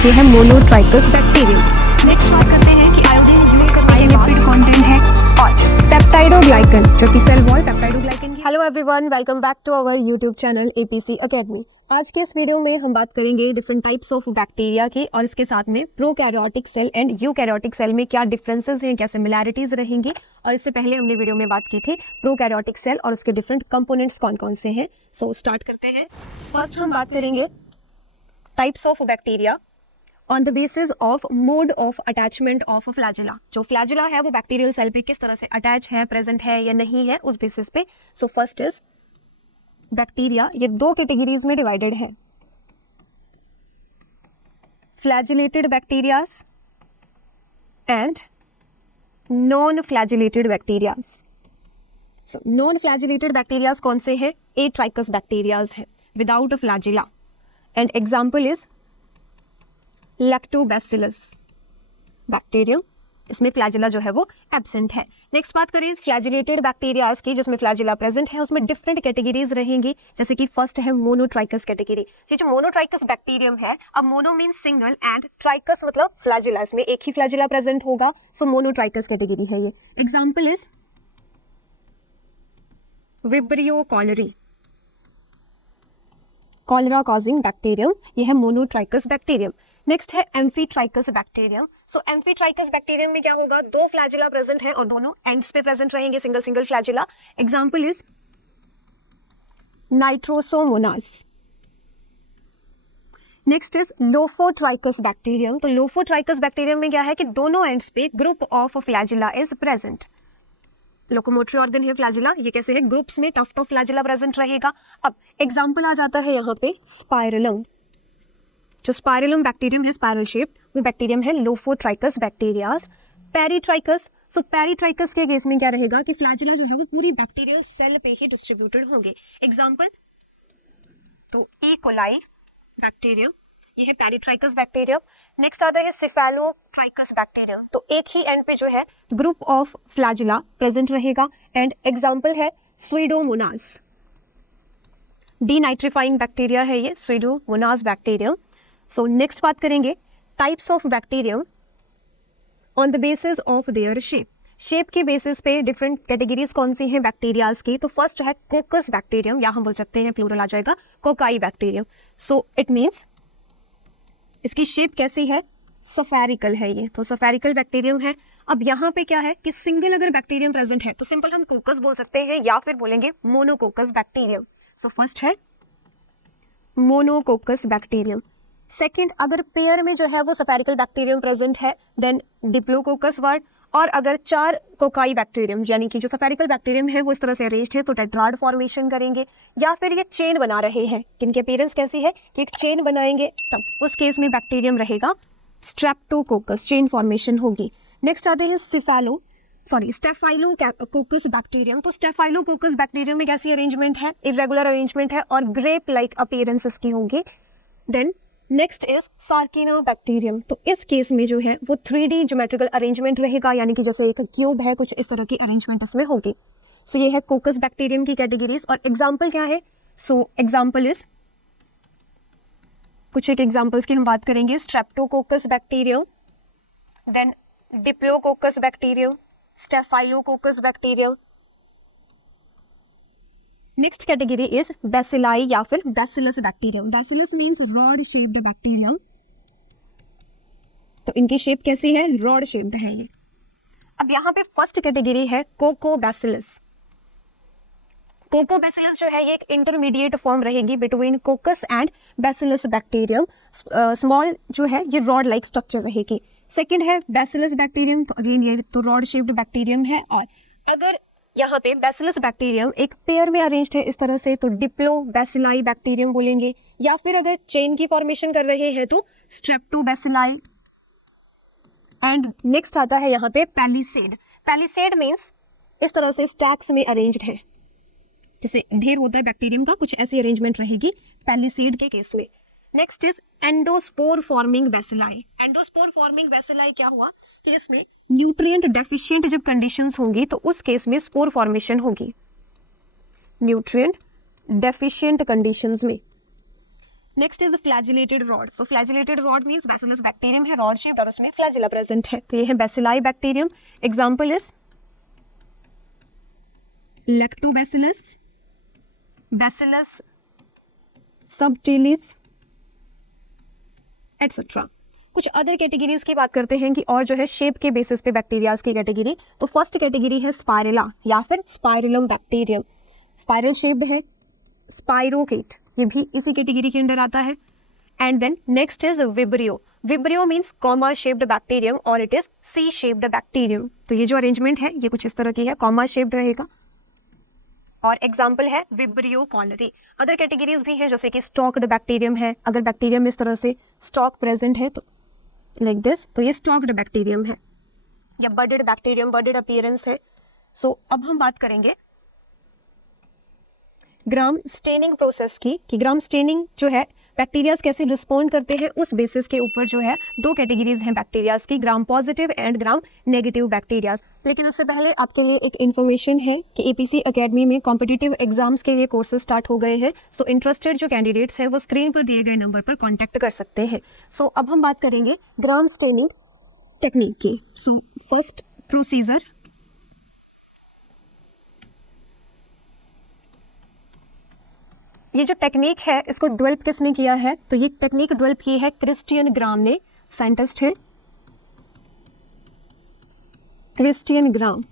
ये है monotrichous bacterium. Next बात करते हैं कि आयोडीन यूज करने के बाद लिपिड कंटेंट है और पेप्टाइडोग्लाइकन, जो कि cell wall peptidoglycan. Hello everyone, welcome back to our YouTube channel APC Academy. आज के इस वीडियो में हम बात करेंगे डिफरेंट टाइप्स ऑफ बैक्टीरिया की और इसके साथ में prokaryotic cell and eukaryotic cell में क्या डिफरेंसेस हैं, क्या सिमिलैरिटीज रहेंगी। और इससे पहले हमने वीडियो में बात की थी प्रोकैरियोटिक सेल और उसके डिफरेंट कंपोनेंट्स कौन कौन से हैं। सो स्टार्ट करते हैं। फर्स्ट हम बात करेंगे types of bacteria on the basis of mode of attachment of flagella. जो फ्लैजिला है वो बैक्टीरियल सेल पे किस तरह से अटैच है, प्रेजेंट है या नहीं है, उस बेसिस पे। सो फर्स्ट इज बैक्टीरिया, ये दो कैटेगरीज में डिवाइडेड है, flagellated bacterias and non flagellated bacterias. So non flagellated bacterias कौन से हैं? एट्राइकस बैक्टीरियाज है without flagella and example is lactobacillus bacterium, इसमें फ्लैजिला जो है वो एब्सेंट है। नेक्स्ट बात करें फ्लैजिलेटेड बैक्टीरियाज की, जिसमें फ्लैजिला प्रेजेंट है, उसमें डिफरेंट कैटेगरीज रहेंगी। जैसे कि फर्स्ट है मोनोट्राइकस कैटेगरी। ये जो मोनोट्राइकस बैक्टीरियम है, अब मोनो मीन सिंगल एंड ट्राइकस मतलब फ्लैजिला, इसमें एक ही फ्लैजिला प्रेजेंट होगा। सो मोनोट्राइकस कैटेगरी है ये। Example is Vibrio cholerae, cholera causing bacterium, ये है मोनोट्राइकस बैक्टीरियम। नेक्स्ट है amphitrichous bacterium. So amphitrichous bacterium में क्या होगा, दो फ्लैजिला प्रेजेंट है और दोनों एंड्स पे प्रेजेंट रहेंगे, single single flagella. Example is Nitrosomonas. Next is lophotrichous bacterium. तो लोफोट्राइकस बैक्टीरियम में क्या है कि दोनों एंड्स पे group of flagella is present. Locomotory organ है फ्लैजिला, ये कैसे है, ग्रुप्स में टफ्ट ऑफ फ्लैजिला प्रेजेंट रहेगा। अब एग्जांपल आ जाता है यहाँ पे स्पाइरलम। जो स्पाइरलम बैक्टीरियम है स्पाइरल शेप, वो बैक्टीरियम है लोफोट्राइकस बैक्टीरियाज। पेरीट्राइकस, सो पेरीट्राइकस के केस में क्या रहेगा कि फ्लैजिला जो है वो पूरी बैक्टीरियल सेल पे ही डिस्ट्रीब्यूटेड होंगे। एग्जांपल तो ई कोलाई बैक्टीरियम, ये है पेरीट्राइकस बैक्टीरियम। नेक्स्ट आता है सिफेलोट्राइकस बैक्टीरियम। तो एक ही एंड पे जो है ग्रुप ऑफ फ्लैजिला प्रेजेंट रहेगा एंड एग्जांपल है स्यूडोमोनास, डीनाइट्रीफाइंग बैक्टीरिया है ये स्यूडोमोनास बैक्टीरियम। सो नेक्स्ट बात करेंगे types of bacterium on the basis of their shape. Shape के बेसिस पे डिफरेंट कैटेगरीज कौन सी हैं बैक्टीरियाज की। तो फर्स्ट है कोकस बैक्टीरियम, या हम बोल सकते हैं प्लूरल आ जाएगा cocci bacterium. So it means इसकी शेप कैसी है, सफेरिकल है ये, तो सफेरिकल बैक्टीरियम है। अब यहाँ पे क्या है कि सिंगल अगर बैक्टीरियम प्रेजेंट है तो सिंपल हम कोकस बोल सकते हैं या फिर बोलेंगे मोनोकोकस बैक्टीरियम। सो फर्स्ट है मोनोकोकस बैक्टीरियम। सेकंड, अगर पेयर में जो है वो सफेरिकल बैक्टीरियम प्रेजेंट है देन डिप्लोकोकस वर्ड। और अगर चार कोकाई बैक्टीरियम यानी कि जो सफेरिकल बैक्टीरियम है वो इस तरह से अरेंज्ड है तो टेट्राड फॉर्मेशन करेंगे। या फिर ये चेन बना रहे हैं, किनके अपीयरेंस कैसी है कि एक चेन बनाएंगे, तब उस केस में बैक्टीरियम रहेगा स्ट्रेप्टोकोकस, चेन फॉर्मेशन होगी। नेक्स्ट आते हैं स्टेफाइलोकोकस बैक्टीरियम। तो स्टेफाइलोकोकस बैक्टीरियम में कैसी अरेंजमेंट है, इरेगुलर अरेंजमेंट है और ग्रेप लाइक अपीयरेंसेस की होंगी। Then next is sarcinobacterium. तो इस केस में जो है वो 3D ज्योमेट्रिकल अरेंजमेंट रहेगा, यानी कि जैसे एक क्यूब है, कुछ इस तरह की अरेंजमेंट इसमें होगी। सो ये है कोकस बैक्टीरियम की कैटेगरीज। और एग्जांपल क्या है, सो एग्जांपल इज, कुछ एक एग्जांपल्स की हम बात करेंगे, streptococcus bacterium, then diplococcus bacterium, staphylococcus bacterium. Next category is bacilli या फिर bacillus bacterium. Bacillus means rod shaped bacterium, तो इनकी शेप कैसी है, रॉड शेप्ड है ये। अब यहाँ पे फर्स्ट कैटेगरी है कोकोबैसिलस। कोकोबैसिलस जो है ये एक इंटरमीडिएट फॉर्म रहेगी between कोकस and bacillus bacterium. Small जो है ये रॉड लाइक स्ट्रक्चर रहेगी। सेकंड है बैसिलस बैक्टीरियम, तो अगेन ये तो रॉड शेप्ड बैक्टीरियम है। और अगर यहाँ पे बैसिलस बैक्टीरियम एक पेयर में अरेंज्ड है इस तरह से तो डिप्लोबैसिलाई बैक्टीरियम बोलेंगे। या फिर अगर चेन की फॉर्मेशन कर रहे हैं तो स्ट्रेप्टोबैसिलाई। एंड नेक्स्ट आता है यहाँ पे पैलिसेड। पैलिसेड मीन्स इस तरह से स्टैक्स में अरेंज्ड है, जैसे ढेर होता है बैक्टीरियम का, कुछ ऐसी अरेंजमेंट रहेगी पैलिसेड के केस में। Next is endospore forming bacilli. Endospore forming bacilli क्या हुआ कि इसमें न्यूट्रिएंट डेफिशिएंट जब कंडीशंस होंगी तो उस केस में स्पोर फॉर्मेशन होगी। न्यूट्रिएंट डेफिशिएंट कंडीशंस में। Next is flagellated rod. So flagellated rod means bacillus bacterium है, रॉड शेप्ड और उसमें फ्लैजिला प्रेजेंट है, तो ये है bacilli bacterium. Example is lactobacillus, bacillus subtilis etcetera. कुछ अदर कैटेगरीज की बात करते हैं कि और जो है शेप के बेसिस पे बैक्टीरियाज की कैटेगरी। तो फर्स्ट कैटेगरी है स्पाइरेला या फिर स्पाइरलम बैक्टीरियम, स्पाइरल शेप्ड है। स्पाइरोकेट ये भी इसी कैटेगरी के अंडर आता है। And then next is vibrio. Vibrio means comma shaped bacterium और it is C shaped bacterium. तो ये जो अरेंजमेंट है ये कुछ इस तरह की है, कॉमा शेप्ड रहेगा और एग्जाम्पल है विब्रियो कॉलरी। अदर कैटेगरीज भी है जैसे कि स्टॉक्ड बैक्टीरियम है, अगर बैक्टीरियम इस तरह से स्टॉक प्रेजेंट है तो लाइक दिस, तो ये स्टॉक्ड बैक्टीरियम है। या बर्डेड बैक्टीरियम, बर्डेड अपीयरेंस है। सो अब हम बात करेंगे ग्राम स्टेनिंग प्रोसेस की, कि ग्राम स्टेनिंग जो है बैक्टीरियाज कैसे रिस्पॉन्ड करते हैं, उस बेसिस के ऊपर जो है दो कैटेगरीज हैं बैक्टीरियाज की, ग्राम positive and gram negative bacterias. लेकिन उससे पहले आपके लिए एक इन्फॉर्मेशन है कि एपीसी एकेडमी में कॉम्पिटिटिव एग्जाम्स के लिए कोर्सेज स्टार्ट हो गए हैं। सो इंटरेस्टेड जो कैंडिडेट्स हैं वो स्क्रीन पर दिए गए नंबर पर कॉन्टैक्ट कर सकते हैं। सो अब हम बात करेंगे ग्राम स्टेनिंग टेक्निक की। सो फर्स्ट प्रोसीजर, ये जो टेक्निक है इसको डेवलप किसने किया है, तो ये टेक्निक डेवलप की है क्रिस्टियन ग्राम ने, साइंटिस्ट है क्रिस्टियन ग्राम।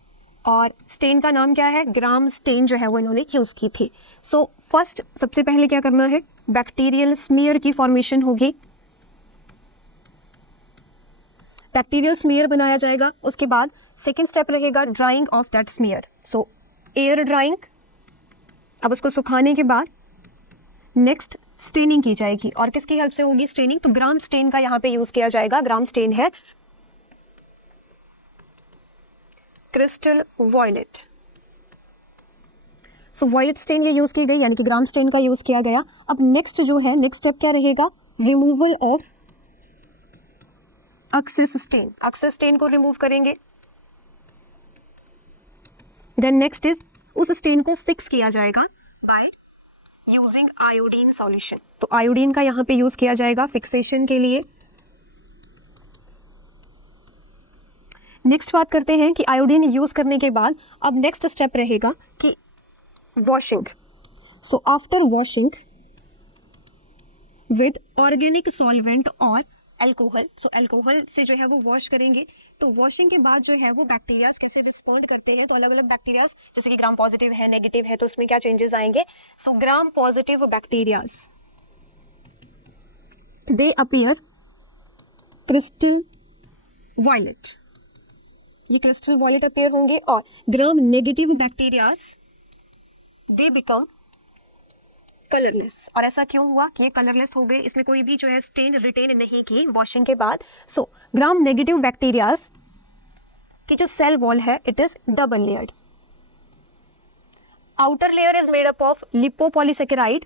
और स्टेन का नाम क्या है, ग्राम स्टेन जो है वो इन्होंने यूज की थी। सो फर्स्ट सबसे पहले क्या करना है, बैक्टीरियल स्मीयर की फॉर्मेशन होगी, बैक्टीरियल स्मीयर बनाया जाएगा। उसके बाद सेकेंड स्टेप रहेगा drying of that smear. So air drying, अब उसको सुखाने के बाद नेक्स्ट स्टेनिंग की जाएगी। और किसकी हेल्प से होगी स्टेनिंग, तो ग्राम स्टेन का यहाँ पे यूज किया जाएगा। ग्राम स्टेन है क्रिस्टल वॉयलेट। सो वॉयलेट स्टेन ये यूज की गई, यानी कि ग्राम स्टेन का यूज किया गया। अब नेक्स्ट जो है, नेक्स्ट स्टेप क्या रहेगा, removal of excess stain. Excess stain को रिमूव करेंगे। देन नेक्स्ट इज उस स्टेन को फिक्स किया जाएगा बाय यूजिंग आयोडीन सॉल्यूशन। तो आयोडीन का यहाँ पे यूज किया जाएगा फिक्सेशन के लिए। नेक्स्ट बात करते हैं कि आयोडीन यूज करने के बाद अब नेक्स्ट स्टेप रहेगा कि washing. So after washing with organic solvent और अल्कोहल, सो अल्कोहल से जो है वो वॉश करेंगे। तो वॉशिंग के बाद जो है वो बैक्टीरियाज कैसे रिस्पॉन्ड करते हैं, तो अलग अलग बैक्टीरियाज जैसे कि ग्राम पॉजिटिव है, नेगेटिव है, तो उसमें क्या चेंजेस आएंगे। So gram positive bacterias they appear crystal violet, ये क्रिस्टल वॉयलेट अपीयर होंगे। और gram negative bacterias they become colourless. और ऐसा क्यों हुआ कि ये कलरलेस हो गए, इसमें कोई भी जो है स्टेन रिटेन नहीं की वॉशिंग के बाद। सो ग्राम नेगेटिव बैक्टीरियाज की जो सेल वॉल है it is double layered. Outer layer is made up of lipopolysaccharide,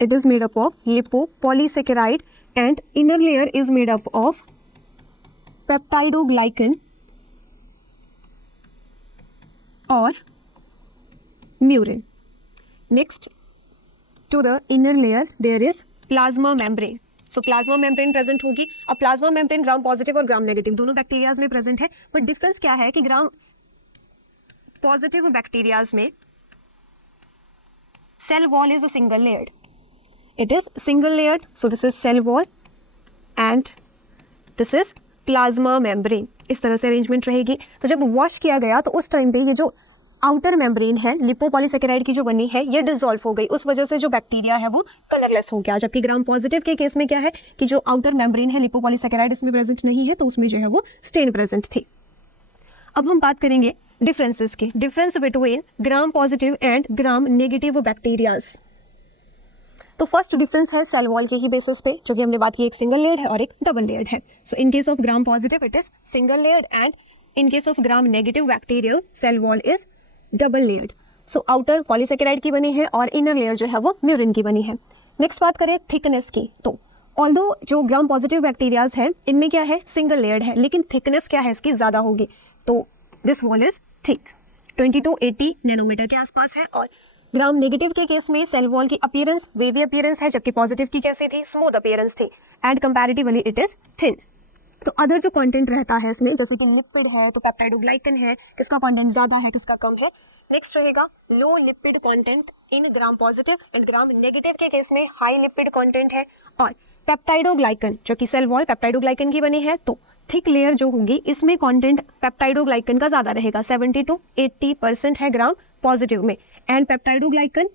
it is made up of lipopolysaccharide, and inner layer is made up of peptidoglycan or murin. Next to the inner layer there is plasma membrane. So plasma membrane present होगी। अब plasma membrane gram positive और gram negative दोनों bacterias में present है, but difference क्या है कि ग्राम positive bacterias में cell wall is a single layered. It is single layered. So this is cell wall and this is plasma membrane. इस तरह से अरेंजमेंट रहेगी। तो जब वॉश किया गया तो उस टाइम पे ये जो आउटर मेम्ब्रेन है लिपोपॉलीसेकेराइड की जो बनी है ये डिसॉल्व हो गई, उस वजह से जो बैक्टीरिया है वो कलरलेस हो गया। जबकि ग्राम पॉजिटिव के केस में क्या है कि जो आउटर मेम्ब्रेन है लिपोपॉलीसेकेराइड इसमें प्रेजेंट नहीं है, तो उसमें जो है वो स्टेन प्रेजेंट थी। अब हम बात करेंगे डिफरेंसेस की, difference between gram positive and gram negative bacterias. तो फर्स्ट डिफरेंस है सेल वॉल के ही बेसिस पे, जो कि हमने बात की एक सिंगल लेयर्ड है और एक डबल लेयर्ड है। So in case of gram positive it is single layered and in case of gram negative bacterial cell wall is double layered. So outer polysaccharide की बनी है और इनर लेयर जो है वो म्यूरिन की बनी है। नेक्स्ट बात करें थिकनेस की, तो ऑल्दो जो ग्राम पॉजिटिव बैक्टीरियाज है इनमें क्या है सिंगल लेयर्ड है, लेकिन थिकनेस क्या है इसकी ज्यादा होगी, तो this wall is thick. 20 to 80 nanometre के आसपास है। और ग्राम नेगेटिव के केस में सेल वॉल की अपीयरेंस वेवी अपीयरेंस है, जबकि पॉजिटिव की कैसी थी, स्मूथ अपीयरेंस थी and comparatively it is thin. तो अदर जो कंटेंट रहता है इसमें, जैसे कि लिपिड है तो पेप्टाइडोग्लाइकन है, किसका कंटेंट ज्यादा है किसका कम है। नेक्स्ट रहेगा low lipid content in gram positive and gram negative के केस में हाई लिपिड कंटेंट है। और पेप्टाइडोग्लाइकन जो कि सेल वॉल पेप्टाइडोग्लाइकन की बनी है, तो थिक लेयर जो होगी इसमें कंटेंट पेप्टाइडोग्लाइकन का ज्यादा रहेगा, 70 to 80% है ग्राम पॉजिटिव में, एंड पेप्टाइडोग्लाइकन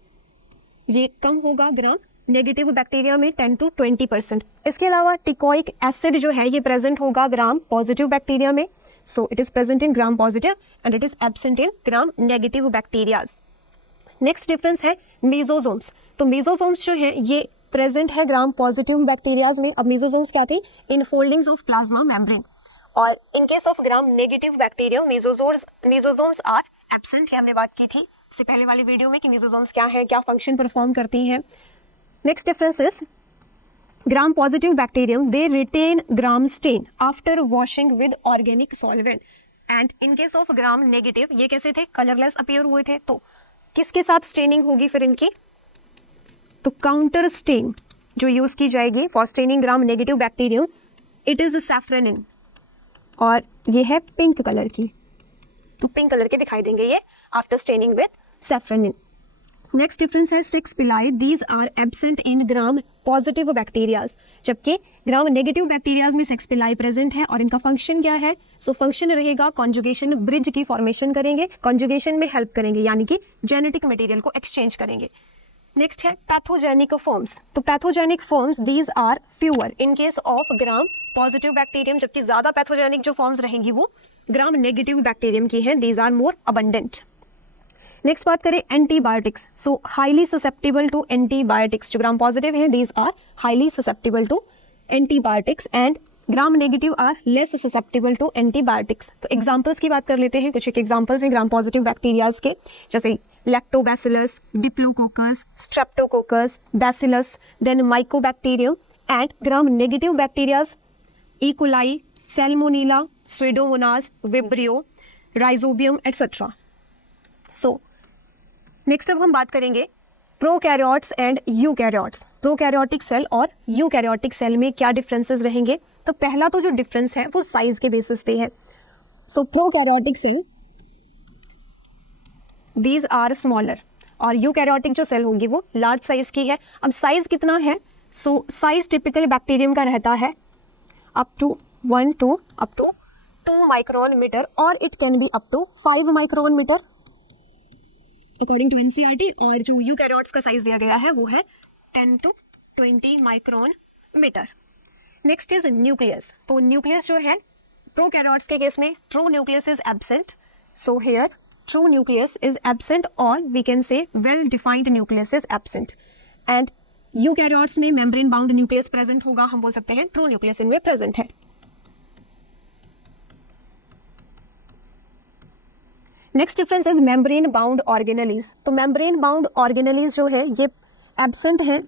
ये कम होगा ग्राम नेगेटिव बैक्टीरिया में 10 to 20%। इसके अलावा टिकोइक एसिड जो है ये प्रेजेंट होगा ग्राम पॉजिटिव बैक्टीरिया में, so it is present in gram positive and it is absent in gram negative bacterias. Next difference है मेसोसोम्स। तो मेसोसोम्स जो है ये प्रेजेंट है ग्राम पॉजिटिव बैक्टीरियाज में। अब मेसोसोम्स क्या थे, in foldings of plasma membrane. और in case of gram negative bacteria mesosomes are absent, हमने बात की थी इससे पहले वाली वीडियो में कि मेसोसोम्स क्या है, क्या फंक्शन परफॉर्म करती हैं। Next difference is gram positive bacterium they retain gram stain after washing with organic solvent, and in case of gram negative ये कैसे थे, कलरलेस अपीयर हुए थे। तो किसके साथ स्टेनिंग होगी फिर इनकी, तो काउंटर स्टेन जो यूज की जाएगी for staining gram negative bacterium, it is safranin, और ये है पिंक कलर की, तो पिंक कलर के दिखाई देंगे ये after staining with safranin. Next difference है 6 pili, these are absent in gram positive bacterias, जबकि ग्राम नेगेटिव बैक्टीरियाज में 6 पिलाई प्रेजेंट है। और इनका फंक्शन क्या है, सो फंक्शन रहेगा कॉन्जुगेशन ब्रिज की फॉर्मेशन करेंगे, कॉन्जुगेशन में हेल्प करेंगे, यानी कि जेनेटिक मटेरियल को एक्सचेंज करेंगे। नेक्स्ट है पैथोजेनिक फॉर्म्स। तो pathogenic forms these are fewer in case of gram positive bacterium, जबकि ज्यादा पैथोजेनिक जो फॉर्म्स रहेंगी वो ग्राम नेगेटिव बैक्टीरियम की हैं, these are more abundant. Next बात करें antibiotics. So highly susceptible to antibiotics, जो ग्राम पॉजिटिव है these are highly susceptible to antibiotics and gram negative are less susceptible to antibiotics. तो एग्जांपल्स की बात कर लेते हैं, कुछ एक एग्जांपल्स हैं ग्राम पॉजिटिव बैक्टीरियाज के, जैसे lactobacillus, diplococcus, streptococcus, bacillus, then mycobacterium, and gram negative bacterias E coli, salmonella, pseudomonas, vibrio, rhizobium etcetera. So next अब हम बात करेंगे prokaryotes and eukaryotes. Prokaryotic cell और यूकैरियोटिक सेल में क्या डिफरेंसेस रहेंगे। तो पहला तो जो डिफरेंस है वो साइज के बेसिस पे है। So prokaryotic cell these are smaller, और यूकैरियोटिक जो सेल होंगी वो लार्ज साइज की है। अब साइज कितना है, सो साइज टिपिकल बैक्टीरियम का रहता है up to 1 to up to 2 micron metre, और it can be up to 5 micron metre according to NCERT. और जो यूकैरियोट्स का साइज दिया गया है वो है 10 to 20 micron metre. Next is nucleus. तो न्यूक्लियस जो है प्रोकैरियोट्स के केस में true nucleus is absent, so here true nucleus is absent, और we can say well defined nucleus is absent. And eukaryotes में मेम्ब्रेन बाउंड न्यूक्लियस प्रेजेंट होगा, हम बोल सकते हैं ट्रू न्यूक्लियस इनमें प्रेजेंट है। Next difference is membrane bound organelles. तो मेम्ब्रेन बाउंड ऑर्गेनेलीज जो है ये एब्सेंट है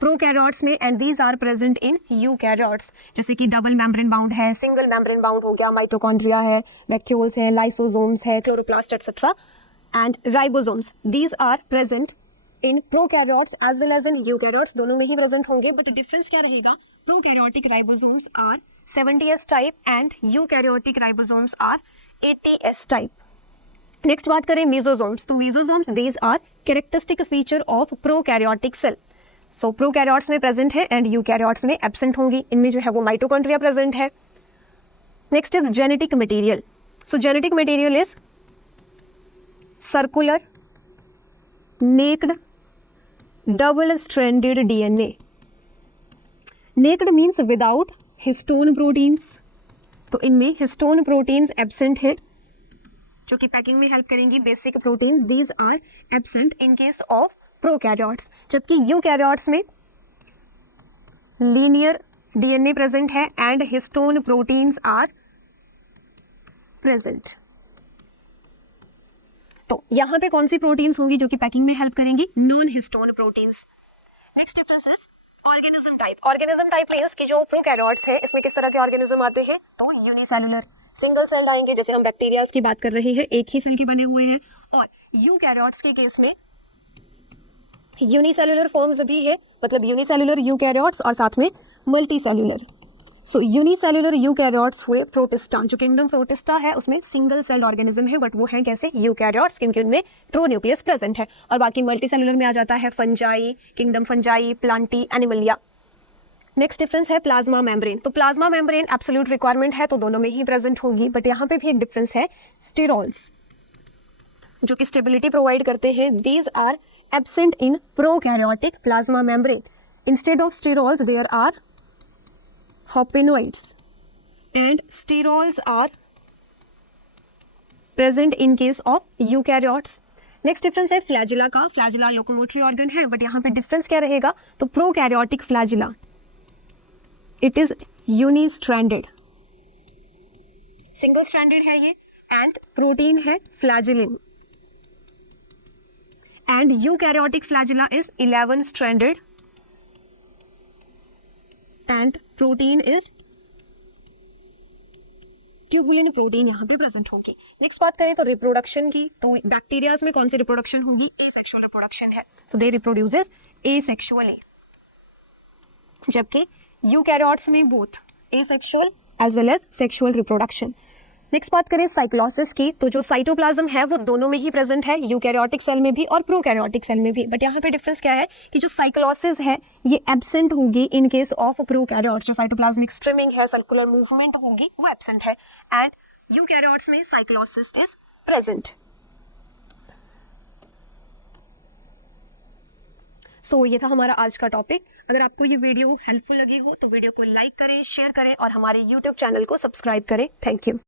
प्रोकैरियोट्स में, and these are present in eukaryotes, जैसे कि डबल मेम्ब्रेन बाउंड है, सिंगल मेम्ब्रेन बाउंड हो गया, माइटोकॉन्ड्रिया है, वैक्यूल्स है, लाइसोसोम्स है, chloroplast etcetera, and ribosomes, these are present in prokaryotes as well as in eukaryotes, दोनों में ही प्रेजेंट होंगे। बट डिफरेंस क्या रहेगा, prokaryotic ribosomes are 70s type and eukaryotic ribosomes are 80s type. Next बात करें मेसोसोम्स। तो mesosomes these are characteristic feature of prokaryotic cell. So prokaryotes में प्रेजेंट है एंड यूकैरियोट्स में एब्सेंट होंगी। इनमें जो है वो माइटोकॉन्ड्रिया प्रेजेंट है। Next is genetic material. So genetic material is circular naked double stranded DNA. Naked means without histone proteins, तो इनमें हिस्टोन प्रोटीन्स एब्सेंट है जो कि पैकिंग में हेल्प करेंगी। Basic proteins these are absent in case of prokaryotes, जबकि eukaryotes में linear DNA present है and histone proteins are present. तो यहां पे कौन सी प्रोटीन्स होंगी जो कि पैकिंग में हेल्प करेंगी, non histone proteins. Next difference is organism type. Organism type means कि जो प्रोकैरियोट्स है इसमें किस तरह के ऑर्गेनिज्म आते हैं, तो यूनिसेलुलर, सिंगल सेल्ड आएंगे, जैसे हम बैक्टीरिया की बात कर रहे हैं, एक ही सेल के बने हुए हैं। और यूकैरियोट्स के केस में यूनिसेलुलर फॉर्म्स भी है, मतलब यूनिसेलुलर यूकैरियोट्स और साथ में मल्टी सेलुलर। सो यूनिसेलुलर यूकैरियोट्स हुए प्रोटिस्टा, जो किंगडम प्रोटिस्टा है उसमें सिंगल सेल्ड ऑर्गेनिज्म है, बट वो है कैसे, यूकैरियोट्स, क्योंकि उनमें ट्रू न्यूक्लियस प्रेजेंट है। और बाकी मल्टी सेलुलर में आ जाता है fungi, kingdom fungi, Plantae, Animalia. Next difference है प्लाज्मा मेम्ब्रेन। तो प्लाज्मा मेम्ब्रेन एब्सोल्यूट रिक्वायरमेंट है, तो दोनों में ही प्रेजेंट होगी, बट यहाँ पे भी एक डिफरेंस है, स्टेरॉल्स जो कि स्टेबिलिटी प्रोवाइड करते हैं, these are absent in prokaryotic plasma membrane. Instead of sterols there are hopinoids and sterols are present in case of eukaryotes. Next difference है फ्लैजिला का। फ्लैजिला लोकोमोटरी ऑर्गन है, but यहाँ पे difference क्या रहेगा, तो prokaryotic flagella it is unistranded, single stranded है ये, एंड प्रोटीन है flagellin. And eukaryotic flagella is 11 stranded and protein is tubulin protein यहाँ पे प्रेजेंट होगी। नेक्स्ट बात करें तो रिप्रोडक्शन की, तो बैक्टीरियाज में कौन सी रिप्रोडक्शन होगी, एसेक्सुअल रिप्रोडक्शन है, तो दे रिप्रोड्यूसेस एसेक्सुअली, जबकि यूकैरियोट्स में both asexual as well as sexual reproduction. Next बात करें साइक्लोसिस की, तो जो साइटोप्लाज्म है वो दोनों में ही प्रेजेंट है, यूकैरियोटिक सेल में भी और प्रोकैरियोटिक सेल में भी, बट यहाँ पे डिफरेंस क्या है कि जो साइक्लोसिस है ये एब्सेंट होगी इन केस ऑफ प्रोकैरियोट्स, जो साइटोप्लाज्मिक स्ट्रिमिंग है, सर्कुलर मूवमेंट होगी, वो एब्सेंट है, एंड यूकैरियोट्स में साइक्लोसिस इज प्रेजेंट। सो ये था हमारा आज का टॉपिक। अगर आपको ये वीडियो हेल्पफुल लगी हो तो वीडियो को लाइक करें, शेयर करें और हमारे यूट्यूब चैनल को सब्सक्राइब करें। Thank you.